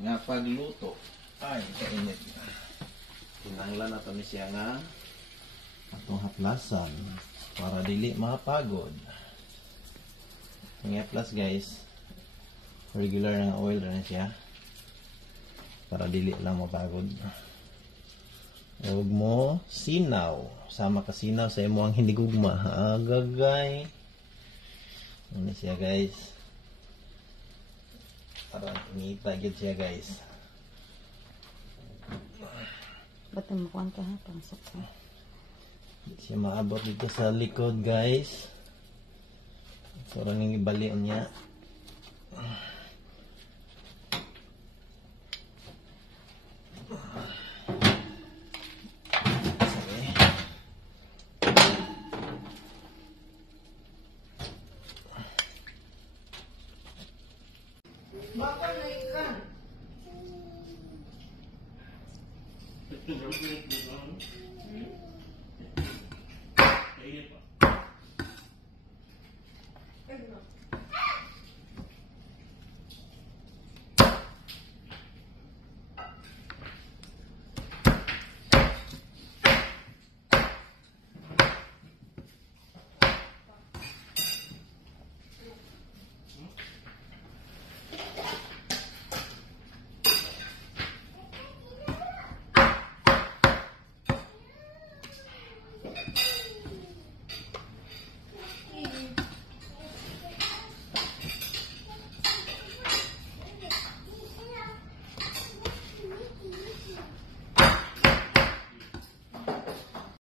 Nga pagluto ay kainit. Kinanglan nato ni siya nga atong haplasan para dili mapagod. Nga plus guys, regular nga oil na siya para dili lang mapagod. Huwag mo sinaw, sama ka sinaw sa imo ang hinigugma. Agagay. Ano siya guys? Parang inita gid siya guys. Ba't makuhan ka ha? Pangsok ka. Hindi siya maabot dito sa likod guys. So ranging ibalion niya. Bakal na ikan.